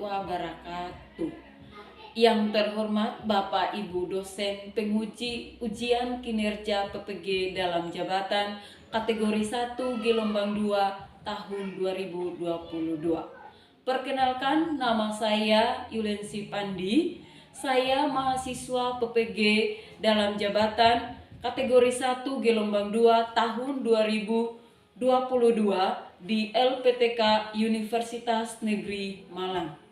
wabarakatuh. Yang terhormat Bapak Ibu dosen penguji ujian kinerja PPG dalam jabatan kategori 1 gelombang 2 tahun 2022. Perkenalkan, nama saya Yulensi Pandi. Saya mahasiswa PPG dalam jabatan kategori 1 gelombang 2 tahun 2022 di LPTK Universitas Negeri Malang.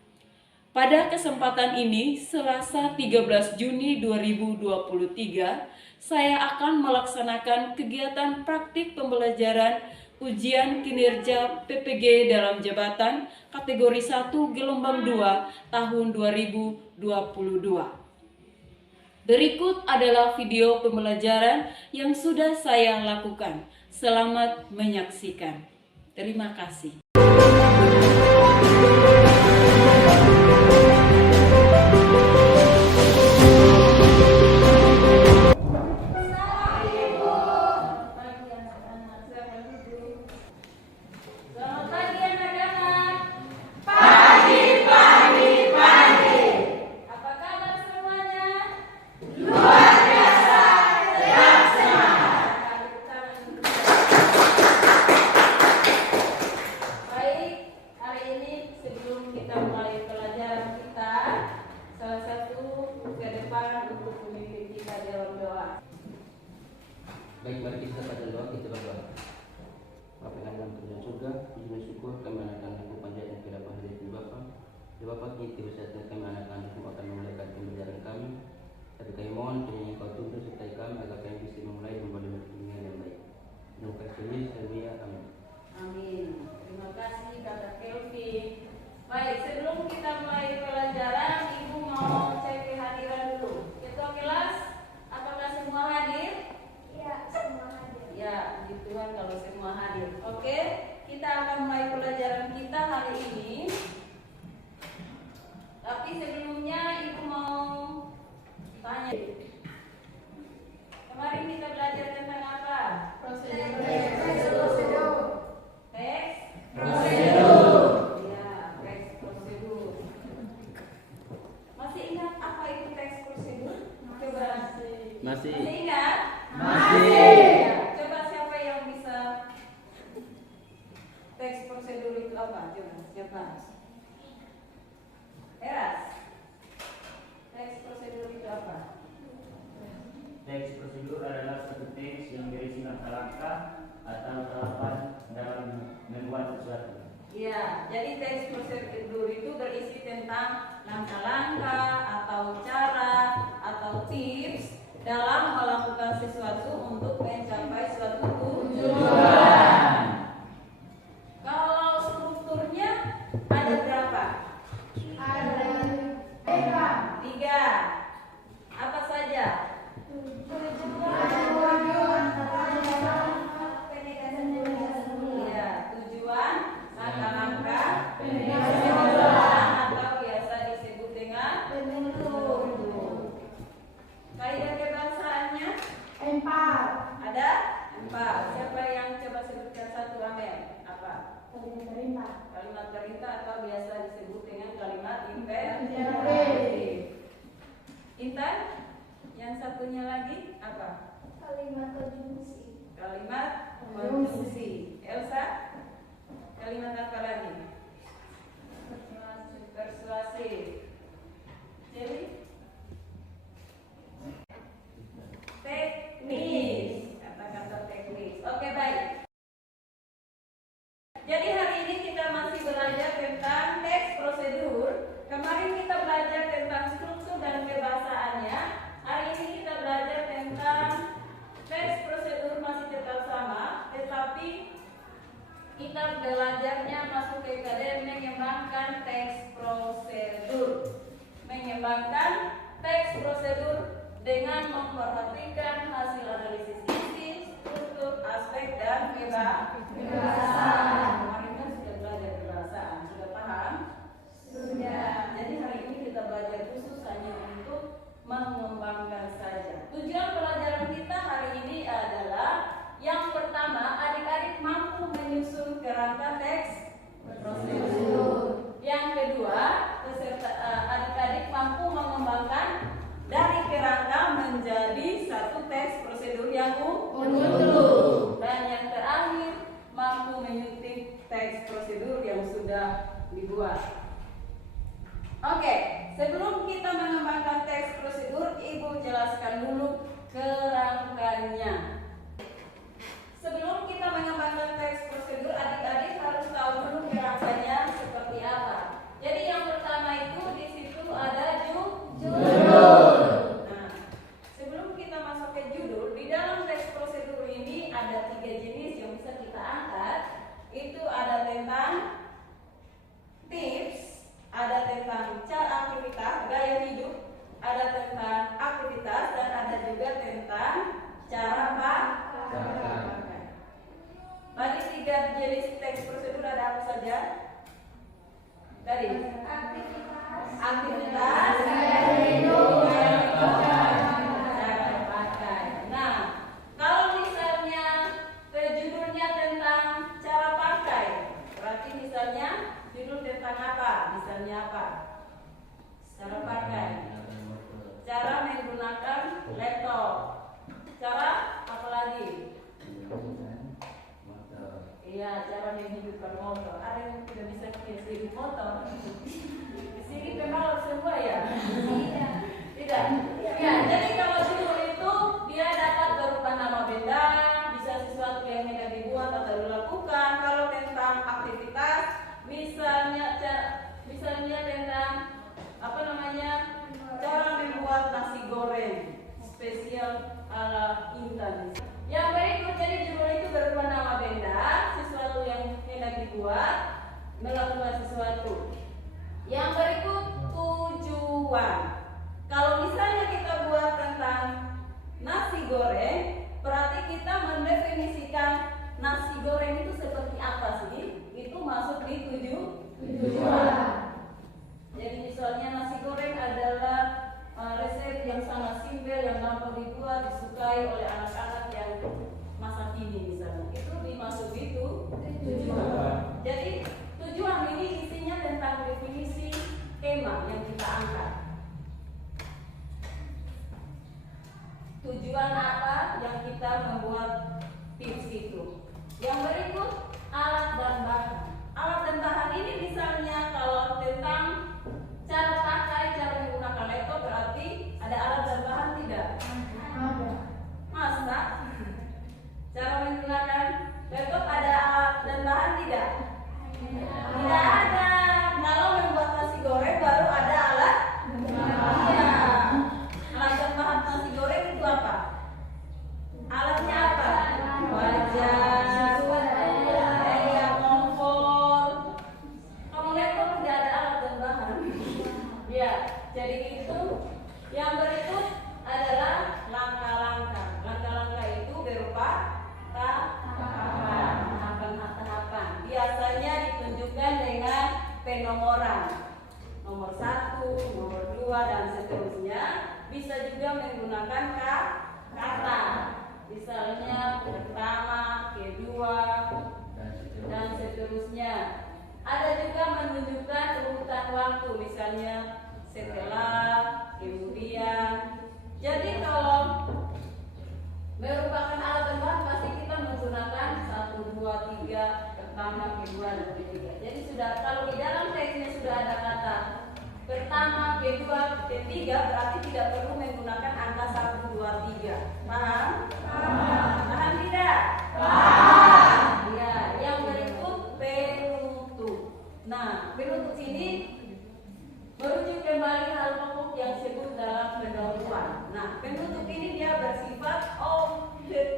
Pada kesempatan ini, Selasa 13 Juni 2023, saya akan melaksanakan kegiatan praktik pembelajaran ujian kinerja PPG dalam jabatan kategori 1 gelombang 2 tahun 2022. Berikut adalah video pembelajaran yang sudah saya lakukan. Selamat menyaksikan. Terima kasih. Baik, mari kita pada doa, kita berdoa. Bapa yang dalam kerajaan surga, puji dan syukur kami akan aku panjatkan kepada hadirat Bapa. Ya Bapa, kita beserta kami akan memulaikan pembelajaran kami. Tapi kami mohon kiranya Engkau tuntun sertai kami agar kami bisa memulai membangun dunia yang baik. Terima kasih Yesus, amin. Amin. Terima kasih Kak Kelvin. Baik, sebelum kita mulai pelajaran, Ibu mau cek kehadiran dulu. Ketua kelas, apakah semua hadir? Semua hadir. Ya, gitu kan kalau semua hadir. Oke, kita akan mulai pelajaran kita hari ini. Tapi sebelumnya Ibu mau tanya. Kemarin kita belajar tentang apa? Prosedur. Teks Prosedur. Ya, teks prosedur. Masih ingat apa itu teks prosedur? Coba. Masih ingat? Ya, coba siapa yang bisa teks prosedur itu apa? Coba, siapa? Eras. Teks prosedur itu apa? Teks prosedur adalah suatu teks yang berisi langkah-langkah atau tahapan dalam membuat sesuatu. Ya, jadi teks prosedur itu berisi tentang langkah-langkah atau cara atau tips dalam melakukan sesuatu untuk mencapai suatu tujuan. Kalau strukturnya ada berapa? Tiga. Apa saja? Ya, tujuan, langkah-langkah, atau biasa disebut dengan penutur. Kaidah kebahasanya ada 4. Siapa yang coba sebutkan satu, Amel? Apa? Kalimat perintah atau biasa disebut dengan kalimat imperatif. Intan? Yang satunya lagi apa? Kalimat konjungsi. Kalimat konjungsi. Elsa? Kalimat apa lagi? Persuasif. Jadi teknis. Kata-kata teknis. Oke, baik. Jadi hari ini kita masih belajar tentang teks prosedur. Kemarin kita belajar tentang struktur dan kebahasaannya. Hari ini kita belajar tentang teks prosedur masih tetap sama, tetapi kita belajarnya masuk ke kategori mengembangkan teks prosedur. Mengembangkan teks prosedur dengan memperhatikan hasil analisis isi, struktur, aspek, dan kebahasaan. Kemarin kan sudah belajar kebahasaan, sudah paham? Sudah. Jadi hari ini kita belajar khusus hanya untuk mengembangkan saja. Tujuan pelajaran kita hari ini adalah yang pertama, adik-adik mampu menyusun kerangka teks prosedur. Yang kedua, tidak Menuntut. Dan yang terakhir, mampu menyuntik teks prosedur yang sudah dibuat. Oke, sebelum kita mengembangkan teks prosedur, Ibu jelaskan dulu kerangkanya. Sebelum kita mengembangkan teks prosedur, adik-adik harus tahu dulu kerangkanya seperti apa. Jadi yang pertama itu di situ ada judul. Nah, sebelum kita masuk ke judul, di dalam teks prosedur ini ada 3 jenis yang bisa kita angkat. Itu ada tentang tips, ada tentang cara aktivitas, gaya hidup, ada tentang aktivitas, dan ada juga tentang cara pakai. Bagi 3 jenis teks prosedur ada apa saja? Tadi aktivitas, gaya hidup, cara pakai. Nah, kalau misalnya judulnya tentang cara pakai, berarti misalnya judul tentang apa? Misalnya apa? Cara pakai, cara menggunakan laptop, cara apa lagi? Iya, cara menghidupkan motor. Ada yang tidak bisa hidup motor. Di sini pembalap semua ya? Tidak. Ya, jadi kalau judul itu dia dapat berupa nama benda, bisa sesuatu yang hendak dibuat atau dilakukan. Kalau tentang aktivitas, misalnya tentang apa namanya, cara membuat nasi goreng spesial ala Intan. Yang berikut, jadi judul itu berupa nama benda, sesuatu yang hendak dibuat, melakukan sesuatu. Yang berikut tujuan. Kalau misalnya kita buat tentang nasi goreng, berarti kita mendefinisikan nasi goreng itu seperti apa sih? Itu masuk di tujuan. Jadi misalnya nasi goreng adalah resep yang sangat simpel, yang gampang dibuat, disukai oleh anak-anak yang masa kini misalnya. Itu dimasuk itu tujuan. Jadi tujuan ini isinya tentang definisi tema yang kita angkat. Tujuan apa yang kita membuat tips itu. Yang berikut alat dan bahan. Alat dan bahan ini misalnya kalau tentang cara pakai, cara menggunakan laptop, berarti ada alat dan bahan tidak? Ada. Masa? Cara menggunakan laptop ada alat dan bahan tidak? Tidak ada. Kalau membuat nasi goreng baru ada alat. Iya. Alat dan bahan nasi goreng itu apa? Alatnya apa? Wajan, kompor. Kalau laptop tidak ada alat dan bahan. Ya, jadi itu. Yang berikut adalah langkah-langkah. Langkah-langkah itu berupa tahapan. Biasanya ditunjukkan dengan penomoran. Nomor 1, nomor 2, dan seterusnya. Bisa juga menggunakan kata. Misalnya pertama, kedua, dan seterusnya. Ada juga menunjukkan urutan waktu, misalnya setelah, kemudian. Jadi kalau merupakan alat dan bahan pasti kita menggunakan 1, 2, 3, pertama, kedua, dan ketiga. Jadi sudah, kalau di dalam teksnya sudah ada kata pertama, kedua, ketiga, berarti tidak perlu menggunakan angka 1, 2, 3. Paham? Paham tidak? Paham. Ya, yang berikut penutup. Nah, penutup ini merujuk kembali hal pokok yang disebut dalam pendahuluan. Nah, penutup ini dia bersifat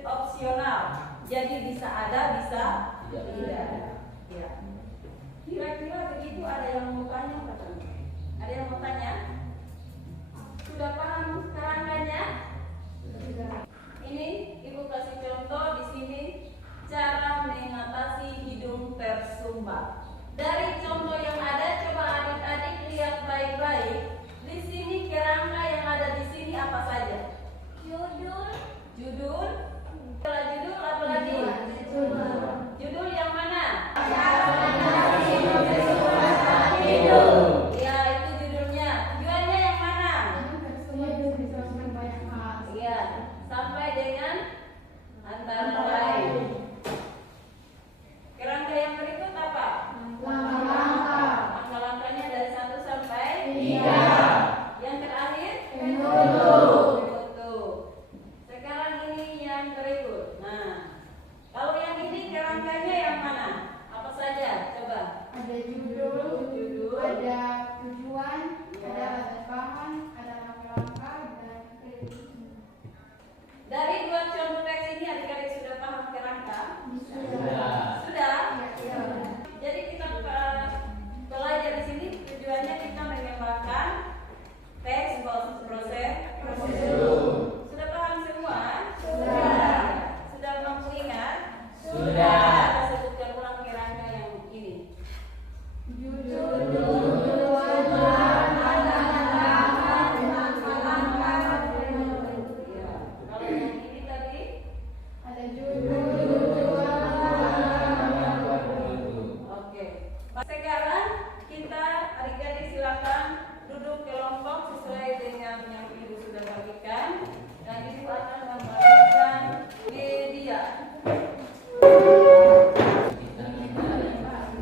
opsional. Jadi bisa ada, bisa tidak. Ya. Kira-kira begitu, ada yang mau tanya apa? Ada yang mau tanya? Sudah paham kerangkanya? Ini Ibu kasih contoh di sini cara mengatasi hidung tersumbat. Dari contoh yang ada, coba adik-adik lihat baik-baik. Di sini kerangka yang ada di sini apa saja? Judul. Setelah judul apa lagi? Judul yang mana? Ya, itu judulnya. Tujuannya yang mana? Ya, sampai dengan langkah dan prediksi. Dari dua contoh teks ini adik-adik sudah paham kerangka? Sudah. Sudah? Ya. Jadi kita belajar di sini tujuannya kita mengembangkan teks prosedur. Sudah paham semua? Sudah. Sudah mampu ingat? Sudah. Kita sebutkan ulang kerangka yang ini. Judul, tujuan, langkah, Ya. Kalau yang ini tadi ada judul, tujuan, oke. Sekarang kita adik-adik silakan duduk kelompok sesuai dengan yang ibu sudah bagikan dan ibu akan membagikan media.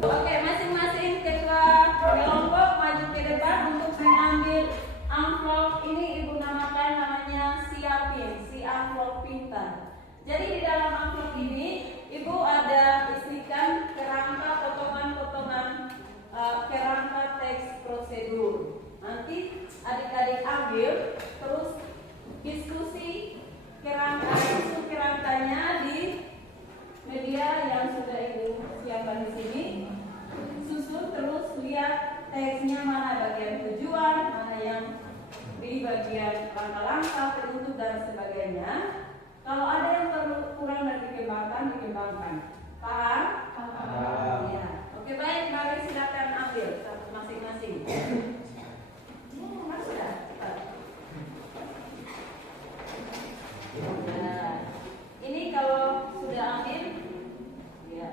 Oke, masing-masing ketua kelompok maju ke depan untuk mengambil amplop ini ibu namakan namanya siapin, si amplop pintar. Jadi di dalam amplop ini ibu ada isikan kerangka potongan-potongan kerangka teks prosedur. Nanti adik-adik ambil terus diskusi kerangkanya di media yang sudah ibu siapkan di sini. Susun terus lihat teksnya mana bagian tujuan, mana yang di bagian langkah-langkah, penutup dan sebagainya. Kalau ada yang perlu kurang dan dikembangkan. Paham? Paham. Ya. Oke, baik, mari silakan ambil masing-masing. Mari sudah, cepat. Nah, ini kalau sudah ambil, ya.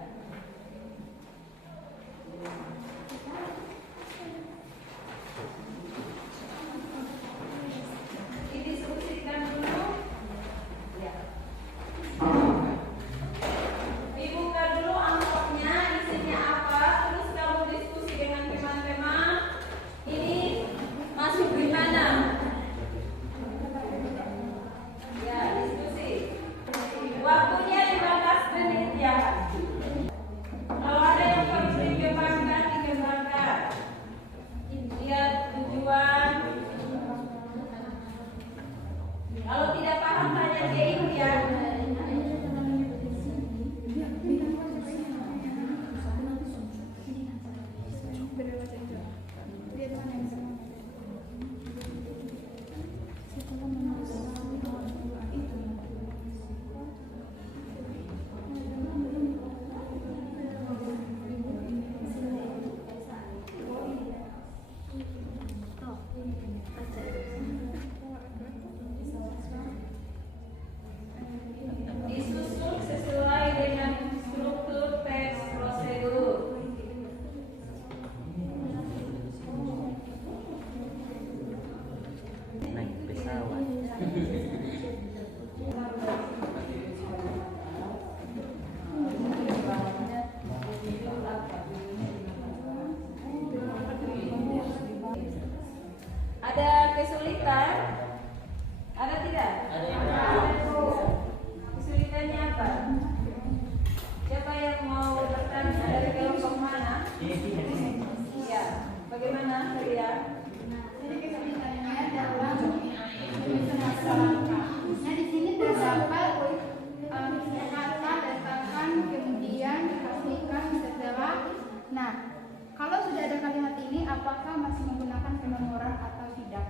Didiskusikan dulu, ya. Dibuka dulu amplopnya, isinya apa, terus kamu diskusi dengan teman-teman. Ini masuk di mana? Ya, diskusi. Waktunya 15 menit ya. Kalau ada yang perlu dikembangkan, dikembangkan. Lihat tujuan. Kalau tidak paham tanya ke ibu ya. Disusun sesuai dengan struktur teks prosedur. Naik pesawat. Ada kesulitan? Ada tidak? Ada. Kesulitannya apa? Siapa yang mau bertanya dari kelompok mana? Iya. Bagaimana kalian? Jadi kesulitannya dalam menyusun langkah. Nah, di sini terdapat kata letakkan kemudian dipastikan setelah. Nah, kalau sudah ada kalimat ini, apakah masih menggunakan penomoran atau tidak?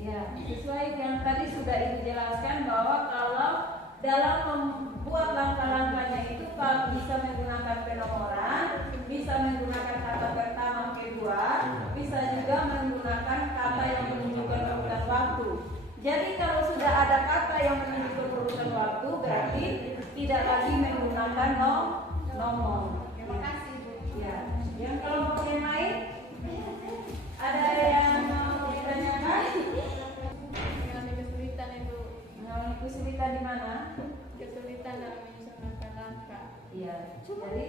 Ya, sesuai yang tadi sudah ibu jelaskan bahwa kalau dalam membuat langkah-langkahnya itu kalau bisa menggunakan penomoran, bisa menggunakan kata pertama, kedua, bisa juga menggunakan kata yang menunjukkan urutan waktu. Jadi kalau sudah ada kata yang menunjukkan urutan waktu, berarti tidak lagi menggunakan nomor. Terima kasih, Bu. Ya, yang kelompok yang lain ada yang mau ditanyakan? Mengalami kesulitan itu, Mengalami kesulitan di mana? kesulitan dalam menyusun langkah-langkah. Iya, jadi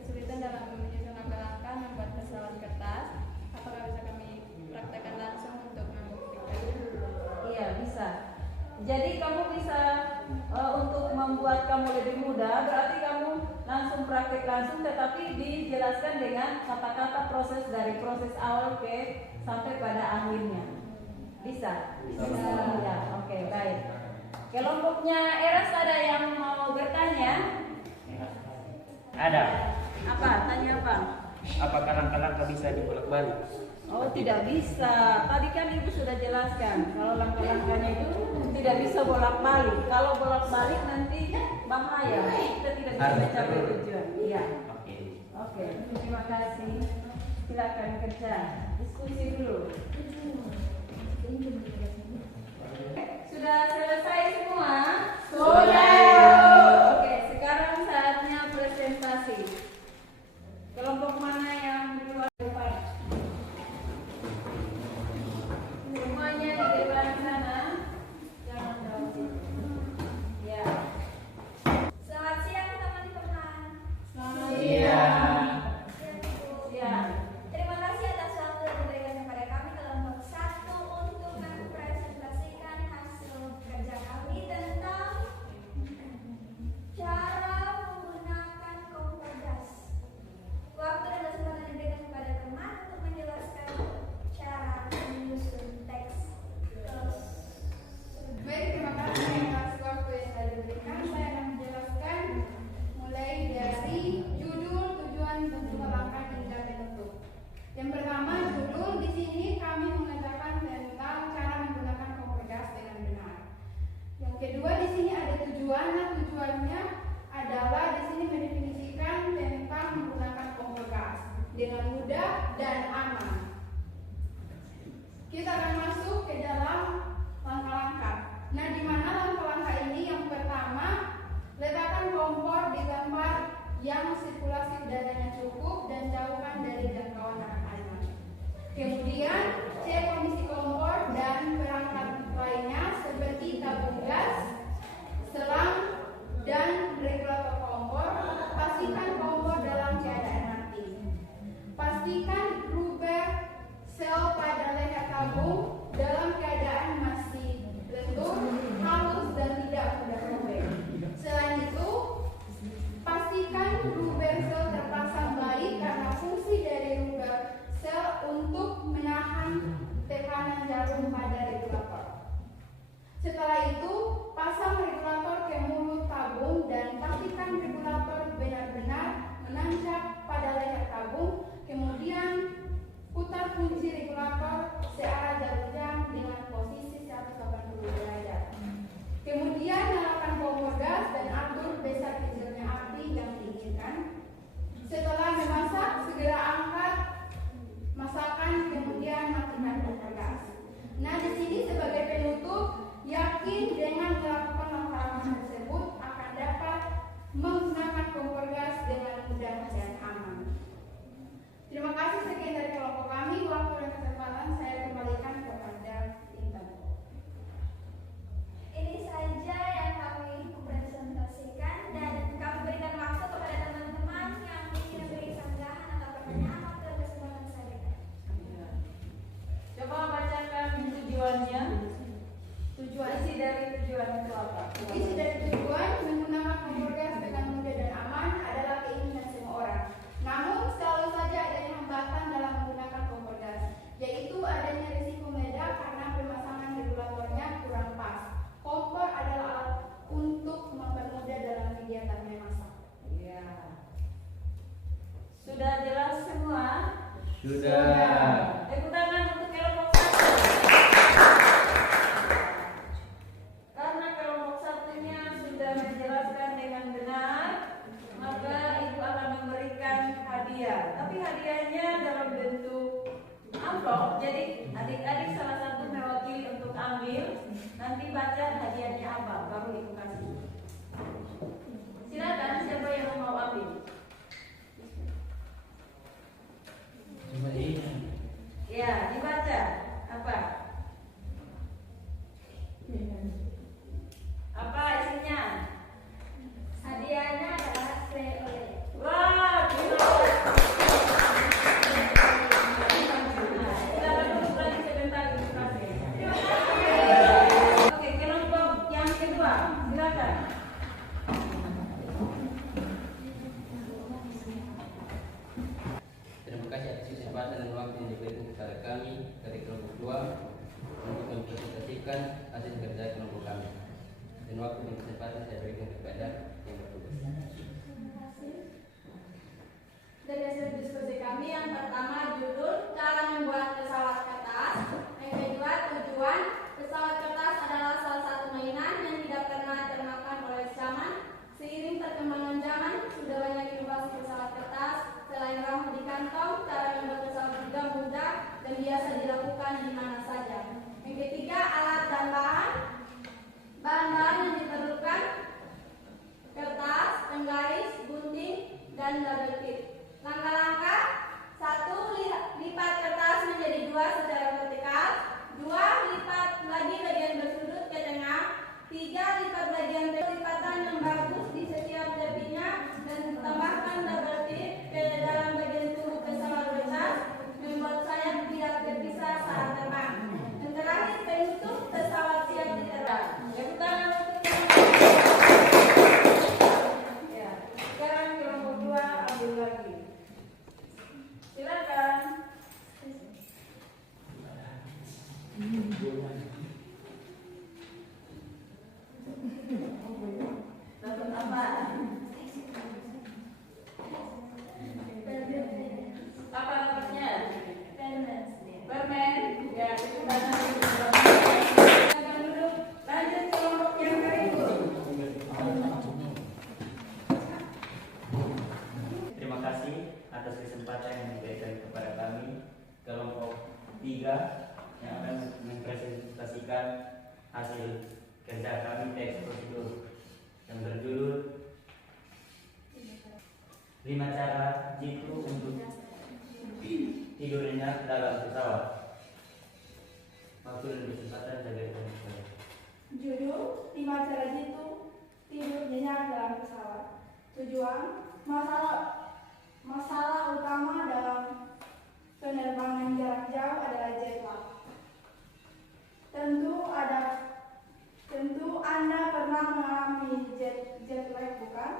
Kesulitan dalam menyusun langkah-langkah membuat kesalahan kertas. Apakah bisa kami praktekkan langsung untuk membuktikan? iya bisa. Jadi kamu bisa untuk membuat kamu lebih mudah, berarti kamu langsung praktek langsung, tetapi dijelaskan dengan kata-kata proses dari proses awal ke sampai pada akhirnya. bisa? Ya, oke, baik. Kelompoknya Eras ada yang mau bertanya? Ada. Apa? Tanya apa? Apakah langkah-langkah bisa dibolak-balik? Oh, tidak bisa. Tadi kan Ibu sudah jelaskan kalau langkah-langkahnya itu tidak bisa bolak-balik. Kalau bolak-balik nanti bahaya. Kita tidak bisa mencapai tujuan. Iya. Oke. Oke, terima kasih. Silakan kerja. Diskusi dulu. Sudah selesai semua? Sudah. Oke, sekarang saatnya presentasi. Kelompok mana yang duluan? Semuanya di depan sana. Jangan jauh. Ya. Selamat siang teman-teman. Selamat Siang. siang. Terima kasih atas waktu yang diberikan kepada kami kelompok 1 untuk mempresentasikan hasil kerja kami tentang cara menggunakan kompor gas. Waktu dan kesempatan diberikan kepada teman untuk menjelaskan cara menyusun teks. Baik, terima kasih atas waktu yang telah diberikan. Saya akan menjelaskan mulai dari judul, tujuan, bentuk, langkah hingga penutup. Yang pertama, judul. Di sini kami mengajarkan tentang cara menggunakan kompor gas dengan benar. Yang kedua, di sini ada tujuan. Nah, tujuannya adalah di sini mendefinisikan tentang menggunakan kompor gas dengan mudah dan aman. Kita akan masuk ke dalam langkah-langkah. Nah, di mana langkah-langkah ini? Yang pertama, letakkan kompor di tempat yang sirkulasi udaranya cukup dan jauhkan dari jangkauan anak-anak. Kemudian, cek kondisi kompor dan perangkat lainnya seperti tabung gas, selang, dan regulator kompor. Pastikan kompor dalam keadaan mati. Pastikan rubber sel pada leher tabung dalam keadaan masih lentur, halus, dan tidak mudah robek. Selain itu, pastikan rubber sel terpasang baik karena fungsi dari rubber sel untuk menahan tekanan jarum pada regulator. Setelah itu, pasang regulator ke mulut tabung dan pastikan regulator benar-benar menancap pada leher tabung. Kemudian, putar kunci regulator searah jarum jam dengan posisi 180 derajat. Kemudian nyalakan kompor gas dan atur besar kecilnya api yang diinginkan. Setelah memasak, segera angkat masakan, kemudian matikan kompor gas. Nah, di sini sebagai penutup, yakin dengan melakukan langkah-langkah tersebut akan dapat menggunakan kompor gas dengan mudah dan aman. Terima kasih, sekian dari kelompok kami. Waktu dan kesempatan saya kembalikan kepada Intan. Ini saja yang kami presentasikan dan kami berikan waktu kepada teman-teman yang ingin memberi sanggahan atau pertanyaan waktu dan kesempatan saya berikan. Coba bacakan tujuannya. Isi dari tujuan itu apa? Isi dari tujuan menggunakan kompor gas dengan mudah dan aman adalah keinginan semua orang. Namun selalu saja adanya hambatan dalam menggunakan kompor gas, yaitu adanya risiko meledak karena pemasangan regulatornya kurang pas. Kompor adalah alat untuk mempermudah dalam kegiatan memasak. Ya. Sudah jelas semua? Sudah. Tepuk tangan untuk kelompok 1. Karena kelompok satunya sudah menjelaskan dengan benar, maka Ibu akan memberikan hadiah. Tapi hadiahnya dalam bentuk amplop. Jadi adik-adik salah satu mewakili untuk ambil. Nanti baca hadiahnya apa, baru Ibu kasih. Silakan, siapa yang mau ambil? Cuma ini. Ya, dibaca apa? Apa isinya? Hadiahnya adalah oleh Wah, terima kasih. Silakan duduk lagi sebentar, terima kasih. Oke, kelompok yang kedua, silakan. menyaksikan hasil kerja kelompok kami. Dan waktu dan kesempatan saya berikan kepada yang bertugas. Dari hasil diskusi kami, yang pertama judul cara membuat pesawat kertas, yang kedua tujuan pesawat kertas adalah salah satu mainan yang tidak pernah termakan oleh zaman. Seiring perkembangan zaman, sudah banyak inovasi pesawat kertas. Selain ramah di kantong, cara membuat pesawat juga mudah dan biasa dilakukan di mana saja. Yang ketiga, alat dan bahan. Bahan-bahan yang diperlukan: kertas, penggaris, gunting, dan double tip. Langkah-langkah: 1. Lipat kertas menjadi 2 secara vertikal. 2. Lipat lagi bagian bersudut ke tengah. 3. Lipat bagian lipatan yang bagus di setiap tepinya dan tambahkan double tip ke dalam bagian tubuh pesawat kertas, membuat sayap tidak terpisah saat terbang. Dan terakhir, penutup pesawat siap diterbang. Tepuk tangan untuk Ya, sekarang kelompok 2 ambil lagi. Silakan. Dapat apa? Apa namanya? Permen. Ya, silakan duduk. Lanjut kelompok yang berikut. Terima kasih atas kesempatan yang diberikan kepada kami kelompok 3 yang akan mempresentasikan hasil kerja kami teks prosedur yang berjudul 5 cara jitu untuk tidur nyenyak dalam pesawat. Waktu dan kesempatan saya berikan kepada Judul 5 cara jitu tidur nyenyak dalam pesawat. Tujuan: masalah utama dalam penerbangan jarak jauh adalah jet lag. Tentu Anda pernah mengalami jet lag, bukan?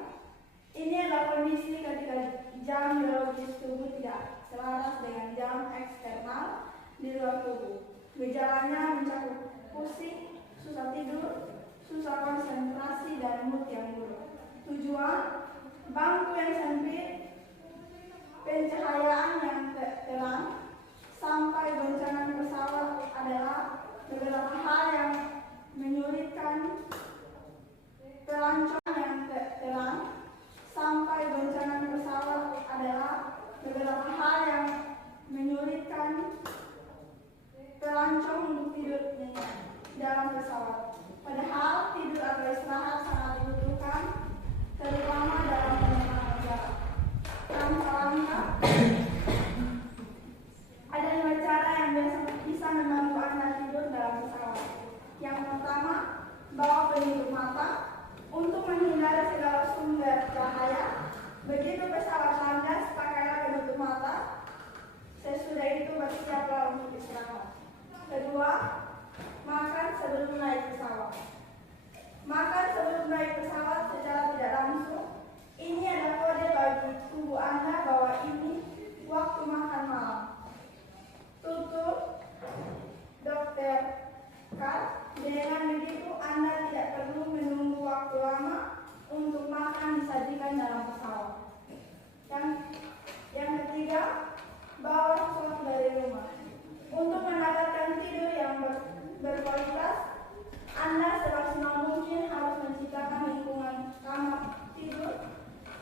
Ini adalah kondisi ketika jam biologis tubuh tidak selaras dengan jam eksternal di luar tubuh. Gejalanya mencakup pusing, susah tidur, susah konsentrasi, dan mood yang buruk. Tujuan: bangku yang sempit, pencahayaan yang terang, sampai goncangan pesawat adalah beberapa hal yang menyulitkan. Pelancong yang terang, sampai goncangan pesawat adalah beberapa hal yang menyulitkan pelancong untuk tidur nyenyak dalam pesawat. Padahal tidur atau istirahat sangat dibutuhkan, terutama dalam penerbangan jarak. Langkah-langkah: ada 5 cara yang bisa membantu Anda tidur dalam pesawat. Yang pertama, bawa penutup mata untuk menghindari segala sumber cahaya. Begitu pesawat landas, pakailah penutup mata. Sesudah itu bersiaplah untuk istirahat. Kedua, makan sebelum naik pesawat. Makan sebelum naik pesawat secara tidak langsung. Ini adalah kode bagi tubuh Anda bahwa ini waktu makan malam. Tutur Dr. Kat, dengan begitu Anda tidak perlu menunggu waktu lama untuk makan disajikan dalam pesawat. Yang ketiga, bawa sesuatu dari rumah. Untuk mendapatkan tidur yang berkualitas, Anda semaksimal mungkin harus menciptakan lingkungan kamar tidur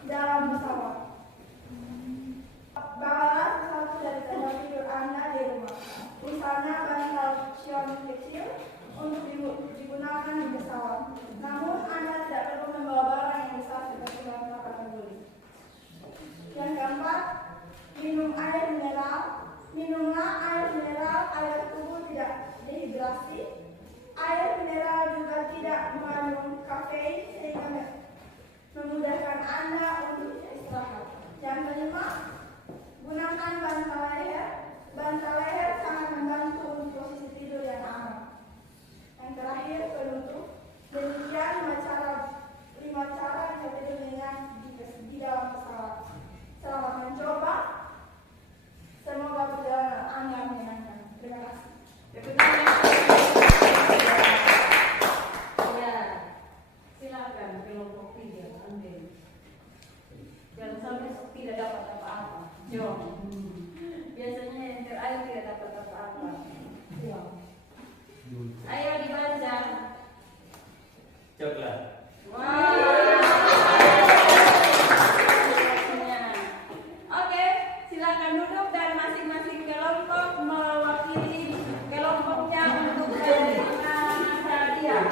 dalam pesawat. Bawalah sesuatu dari tempat tidur Anda di rumah, misalnya bantal siom kecil untuk digunakan di pesawat. Namun Anda tidak perlu membawa barang yang besar seperti bantal atau guling. Yang keempat, minum air mineral. Minumlah air mineral agar tubuh tidak dehidrasi. Air mineral juga tidak mengandung kafein sehingga memudahkan Anda untuk istirahat. Yang kelima, gunakan bantal leher. Bantal leher sangat membantu untuk posisi tidur yang aman. Yang terakhir, penutup. Demikian 5 cara bisa tidur nyenyak di dalam pesawat. Selamat mencoba. Semoga perjalanan Anda menyenangkan. Terima kasih. coklat. Oke, silakan duduk dan masing-masing kelompok mewakili kelompoknya untuk menerima hadiah.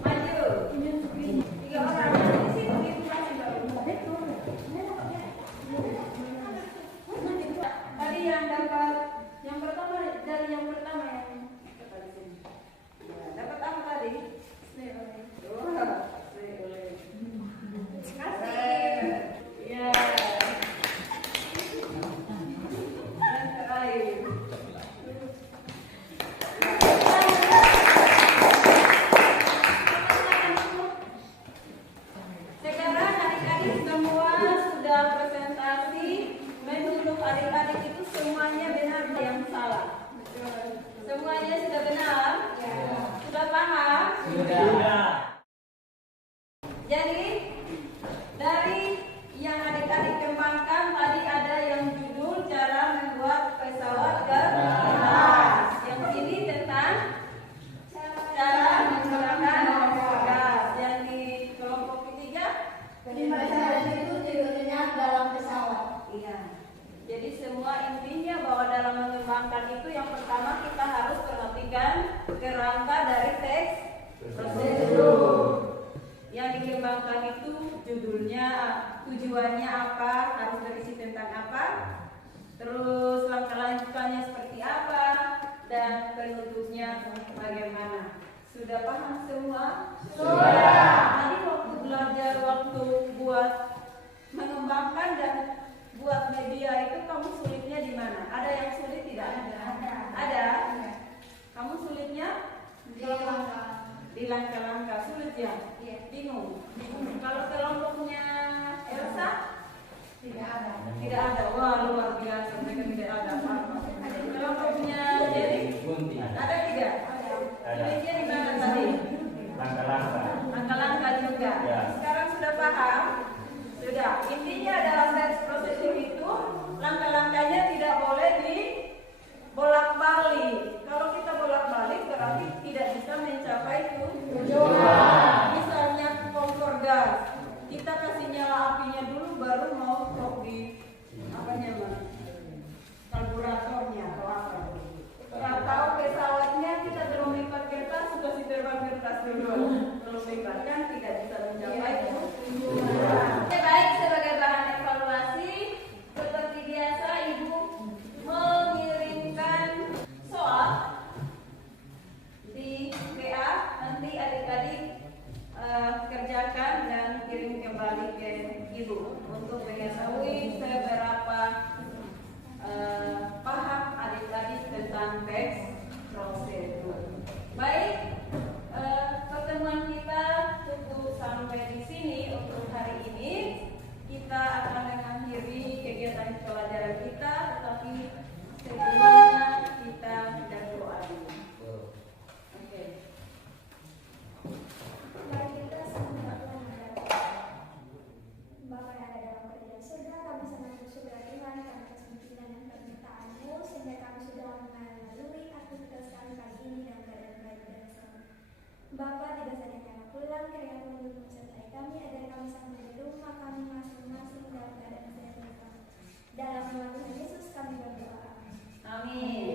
Maju. 3 orang di sini tadi yang dapat yang pertama dari yang pertama yang dapat di sini. Ya, dapat apa tadi? Terima kasih. Ya. Dan terakhir. Sekarang adik-adik semua sudah presentasi. Menurut adik-adik itu semuanya benar yang salah. Semuanya sudah benar? Sudah paham? Sudah. Jadi dari yang adik-adik kembangkan tadi ada yang judul cara membuat pesawat kertas. Yang ini tentang cara menggunakan gas. Yang di kelompok ketiga itu judulnya dalam pesawat. iya. Jadi semua intinya bahwa dalam mengembangkan itu yang pertama kita harus perhatikan kerangka dari teks prosedur. Yang dikembangkan itu judulnya, tujuannya apa, harus berisi tentang apa, terus langkah lanjutannya seperti apa, dan penutupnya bagaimana. Sudah paham semua? Sudah. Tadi waktu belajar, waktu buat mengembangkan dan buat media itu kamu sulitnya di mana? Ada yang sulit tidak? Ada. Kamu sulitnya? Di langkah-langkah sulit ya? Bingung. Kalau kelompoknya Elsa tidak ada. Wah, luar biasa, mereka tidak ada apa-apa. Kelompoknya Jerry ada tidak? Sulitnya di mana tadi? Langkah-langkah. Langkah-langkah juga. Ya. Sekarang sudah paham? Sudah. Intinya dalam teks prosedur itu langkah-langkahnya tidak boleh bolak-balik. Kalau kita bolak-balik berarti tidak bisa mencapai tujuan. Misalnya kompor gas, kita kasih nyala apinya dulu baru mau stop di karburatornya atau apa. Atau pesawatnya kita belum lipat kertas, sudah si terbang kertas dulu. Belum lipat kan tidak bisa mencapai tujuan. Baik, sebagai bahan evaluasi seperti biasa Ibu mengirimkan soal di WA, nanti adik-adik kerjakan dan kirim kembali ke Ibu untuk mengetahui seberapa paham adik-adik tentang teks prosedur. Baik, pertemuan kita cukup sampai di sini untuk hari ini. Kita akan mengakhiri kegiatan pelajaran kita, tetapi sebelumnya kita berdoa dulu. Oke. Mari kita semua menghadap Bapa yang ada dalam kerajaan surga, kami sangat bersyukur Tuhan karena pimpinan dan permintaanmu sehingga kami sudah melalui aktivitas kami pagi ini dalam keadaan baik dan selamat. Bapa, tidak saja kami pulang, kiranya Tuhan menyertai kami agar kami sampai di rumah kami masing-masing dalam keadaan sehat dan selamat. Dalam nama Tuhan Yesus kami berdoa. Amin.